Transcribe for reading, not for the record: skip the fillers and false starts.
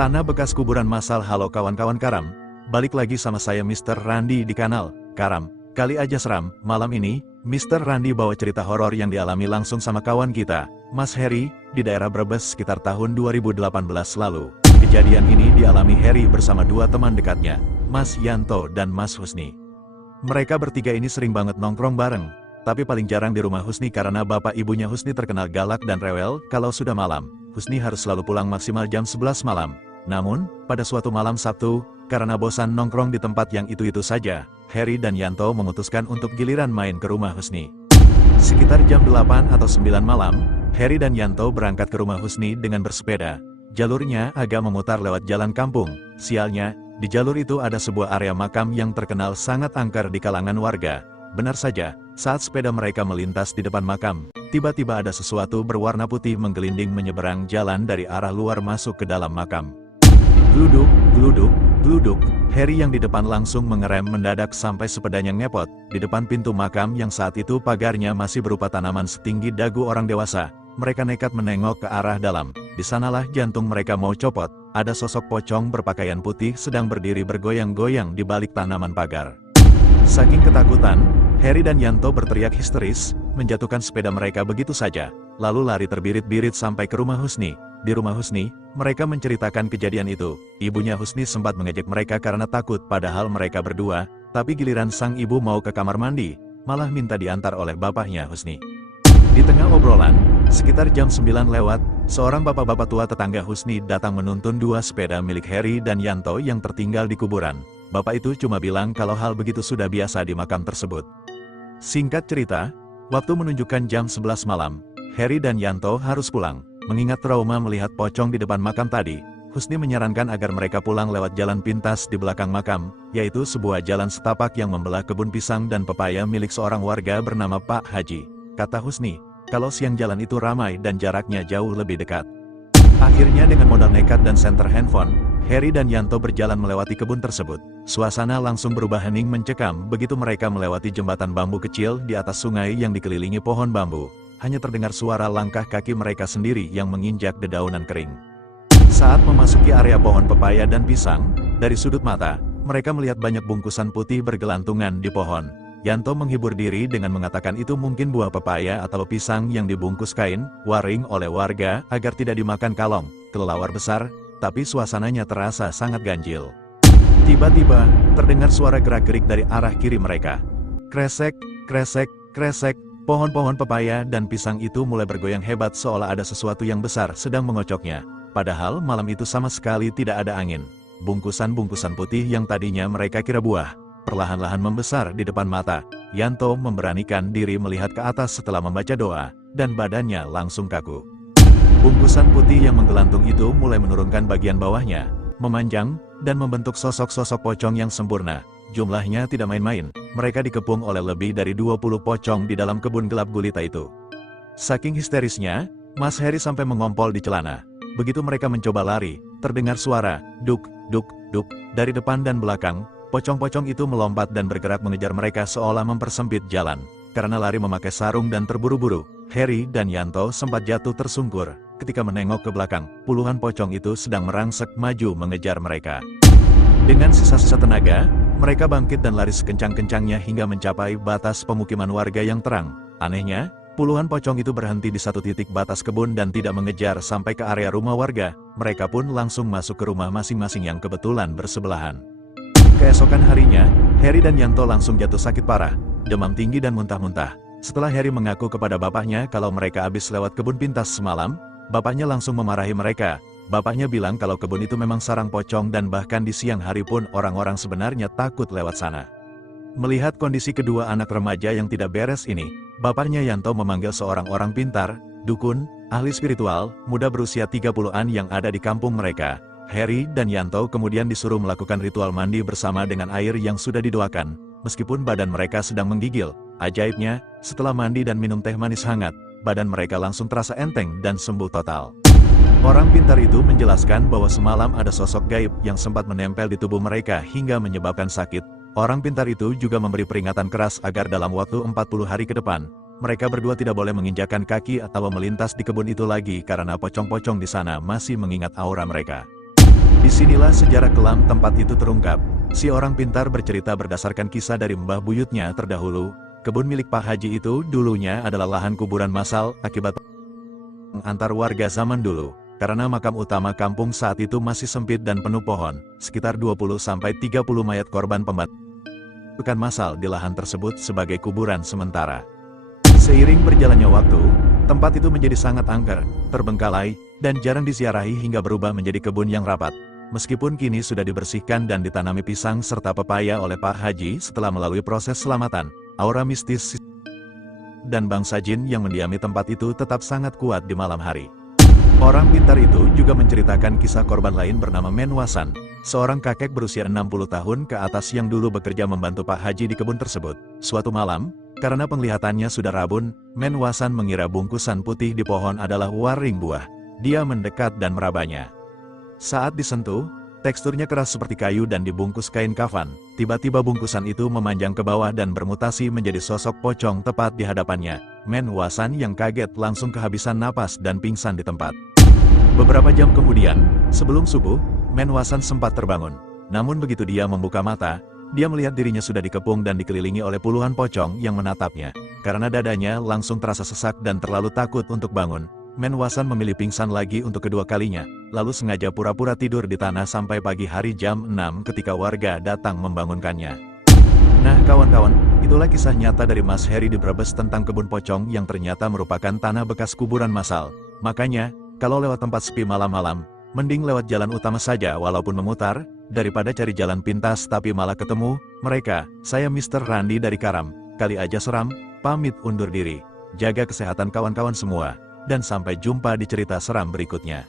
Tanah bekas kuburan massal. Halo kawan-kawan Karam, balik lagi sama saya Mr. Randi di kanal Karam. Kali aja seram, malam ini, Mr. Randi bawa cerita horor yang dialami langsung sama kawan kita, Mas Heri, di daerah Brebes sekitar tahun 2018 lalu. Kejadian ini dialami Heri bersama dua teman dekatnya, Mas Yanto dan Mas Husni. Mereka bertiga ini sering banget nongkrong bareng, tapi paling jarang di rumah Husni karena bapak ibunya Husni terkenal galak dan rewel. Kalau sudah malam, Husni harus selalu pulang maksimal jam 11 malam. Namun, pada suatu malam Sabtu, karena bosan nongkrong di tempat yang itu-itu saja, Heri dan Yanto memutuskan untuk giliran main ke rumah Husni. Sekitar jam 8 atau 9 malam, Heri dan Yanto berangkat ke rumah Husni dengan bersepeda. Jalurnya agak memutar lewat jalan kampung. Sialnya, di jalur itu ada sebuah area makam yang terkenal sangat angker di kalangan warga. Benar saja, saat sepeda mereka melintas di depan makam, tiba-tiba ada sesuatu berwarna putih menggelinding menyeberang jalan dari arah luar masuk ke dalam makam. Gluduk, gluduk, gluduk. Heri yang di depan langsung mengerem mendadak sampai sepedanya ngepot di depan pintu makam yang saat itu pagarnya masih berupa tanaman setinggi dagu orang dewasa. Mereka nekat menengok ke arah dalam. Di sanalah jantung mereka mau copot. Ada sosok pocong berpakaian putih sedang berdiri bergoyang-goyang di balik tanaman pagar. Saking ketakutan, Heri dan Yanto berteriak histeris, menjatuhkan sepeda mereka begitu saja, lalu lari terbirit-birit sampai ke rumah Husni. Di rumah Husni, mereka menceritakan kejadian itu. Ibunya Husni sempat mengejek mereka karena takut padahal mereka berdua, tapi giliran sang ibu mau ke kamar mandi, malah minta diantar oleh bapaknya Husni. Di tengah obrolan, sekitar jam 9 lewat, seorang bapak-bapak tua tetangga Husni datang menuntun dua sepeda milik Heri dan Yanto yang tertinggal di kuburan. Bapak itu cuma bilang kalau hal begitu sudah biasa di makam tersebut. Singkat cerita, waktu menunjukkan jam 11 malam, Heri dan Yanto harus pulang. Mengingat trauma melihat pocong di depan makam tadi, Husni menyarankan agar mereka pulang lewat jalan pintas di belakang makam, yaitu sebuah jalan setapak yang membelah kebun pisang dan pepaya milik seorang warga bernama Pak Haji. Kata Husni, kalau siang jalan itu ramai dan jaraknya jauh lebih dekat. Akhirnya dengan modal nekat dan senter handphone, Heri dan Yanto berjalan melewati kebun tersebut. Suasana langsung berubah hening mencekam begitu mereka melewati jembatan bambu kecil di atas sungai yang dikelilingi pohon bambu. Hanya terdengar suara langkah kaki mereka sendiri yang menginjak dedaunan kering. Saat memasuki area pohon pepaya dan pisang, dari sudut mata, mereka melihat banyak bungkusan putih bergelantungan di pohon. Yanto menghibur diri dengan mengatakan itu mungkin buah pepaya atau pisang yang dibungkus kain, waring oleh warga agar tidak dimakan kalong, kelelawar besar, tapi suasananya terasa sangat ganjil. Tiba-tiba, terdengar suara gerak-gerik dari arah kiri mereka. Kresek, kresek, kresek. Pohon-pohon pepaya dan pisang itu mulai bergoyang hebat seolah ada sesuatu yang besar sedang mengocoknya. Padahal malam itu sama sekali tidak ada angin. Bungkusan-bungkusan putih yang tadinya mereka kira buah, perlahan-lahan membesar di depan mata. Yanto memberanikan diri melihat ke atas setelah membaca doa, dan badannya langsung kaku. Bungkusan putih yang menggelantung itu mulai menurunkan bagian bawahnya, memanjang, dan membentuk sosok-sosok pocong yang sempurna. Jumlahnya tidak main-main, mereka dikepung oleh lebih dari 20 pocong di dalam kebun gelap gulita itu. Saking histerisnya, Mas Heri sampai mengompol di celana. Begitu mereka mencoba lari, terdengar suara, duk, duk, duk, dari depan dan belakang. Pocong-pocong itu melompat dan bergerak mengejar mereka seolah mempersempit jalan. Karena lari memakai sarung dan terburu-buru, Heri dan Yanto sempat jatuh tersungkur. Ketika menengok ke belakang, puluhan pocong itu sedang merangsek maju mengejar mereka. Dengan sisa-sisa tenaga, mereka bangkit dan lari sekencang-kencangnya hingga mencapai batas pemukiman warga yang terang. Anehnya, puluhan pocong itu berhenti di satu titik batas kebun dan tidak mengejar sampai ke area rumah warga. Mereka pun langsung masuk ke rumah masing-masing yang kebetulan bersebelahan. Keesokan harinya, Heri dan Yanto langsung jatuh sakit parah, demam tinggi dan muntah-muntah. Setelah Heri mengaku kepada bapaknya kalau mereka habis lewat kebun pintas semalam, bapaknya langsung memarahi mereka. Bapaknya bilang kalau kebun itu memang sarang pocong dan bahkan di siang hari pun orang-orang sebenarnya takut lewat sana. Melihat kondisi kedua anak remaja yang tidak beres ini, bapaknya Yanto memanggil seorang orang pintar, dukun, ahli spiritual, muda berusia 30-an yang ada di kampung mereka. Heri dan Yanto kemudian disuruh melakukan ritual mandi bersama dengan air yang sudah didoakan, meskipun badan mereka sedang menggigil. Ajaibnya, setelah mandi dan minum teh manis hangat, badan mereka langsung terasa enteng dan sembuh total. Orang pintar itu menjelaskan bahwa semalam ada sosok gaib yang sempat menempel di tubuh mereka hingga menyebabkan sakit. Orang pintar itu juga memberi peringatan keras agar dalam waktu 40 hari ke depan, mereka berdua tidak boleh menginjakan kaki atau melintas di kebun itu lagi karena pocong-pocong di sana masih mengingat aura mereka. Disinilah sejarah kelam tempat itu terungkap. Si orang pintar bercerita berdasarkan kisah dari mbah buyutnya terdahulu. Kebun milik Pak Haji itu dulunya adalah lahan kuburan massal akibat antar warga zaman dulu. Karena makam utama kampung saat itu masih sempit dan penuh pohon, sekitar 20-30 mayat korban pembunuhan massal di lahan tersebut sebagai kuburan sementara. Seiring berjalannya waktu, tempat itu menjadi sangat angker, terbengkalai, dan jarang disiarahi hingga berubah menjadi kebun yang rapat. Meskipun kini sudah dibersihkan dan ditanami pisang serta pepaya oleh Pak Haji setelah melalui proses selamatan, aura mistis dan bangsa jin yang mendiami tempat itu tetap sangat kuat di malam hari. Orang pintar itu juga menceritakan kisah korban lain bernama Menwasan, seorang kakek berusia 60 tahun ke atas yang dulu bekerja membantu Pak Haji di kebun tersebut. Suatu malam, karena penglihatannya sudah rabun, Menwasan mengira bungkusan putih di pohon adalah waring buah. Dia mendekat dan merabanya. Saat disentuh, teksturnya keras seperti kayu dan dibungkus kain kafan. Tiba-tiba bungkusan itu memanjang ke bawah dan bermutasi menjadi sosok pocong tepat di hadapannya. Menwasan yang kaget langsung kehabisan napas dan pingsan di tempat. Beberapa jam kemudian, sebelum subuh, Menwasan sempat terbangun. Namun begitu dia membuka mata, dia melihat dirinya sudah dikepung dan dikelilingi oleh puluhan pocong yang menatapnya. Karena dadanya langsung terasa sesak dan terlalu takut untuk bangun, Menwasan memilih pingsan lagi untuk kedua kalinya, lalu sengaja pura-pura tidur di tanah sampai pagi hari jam 6 ketika warga datang membangunkannya. Nah kawan-kawan, itulah kisah nyata dari Mas Heri di Brebes tentang kebun pocong yang ternyata merupakan tanah bekas kuburan massal. Makanya, kalau lewat tempat sepi malam-malam, mending lewat jalan utama saja walaupun memutar, daripada cari jalan pintas tapi malah ketemu mereka. Saya Mr. Randi dari Karam, Kali Aja Seram, pamit undur diri. Jaga kesehatan kawan-kawan semua. Dan sampai jumpa di cerita seram berikutnya.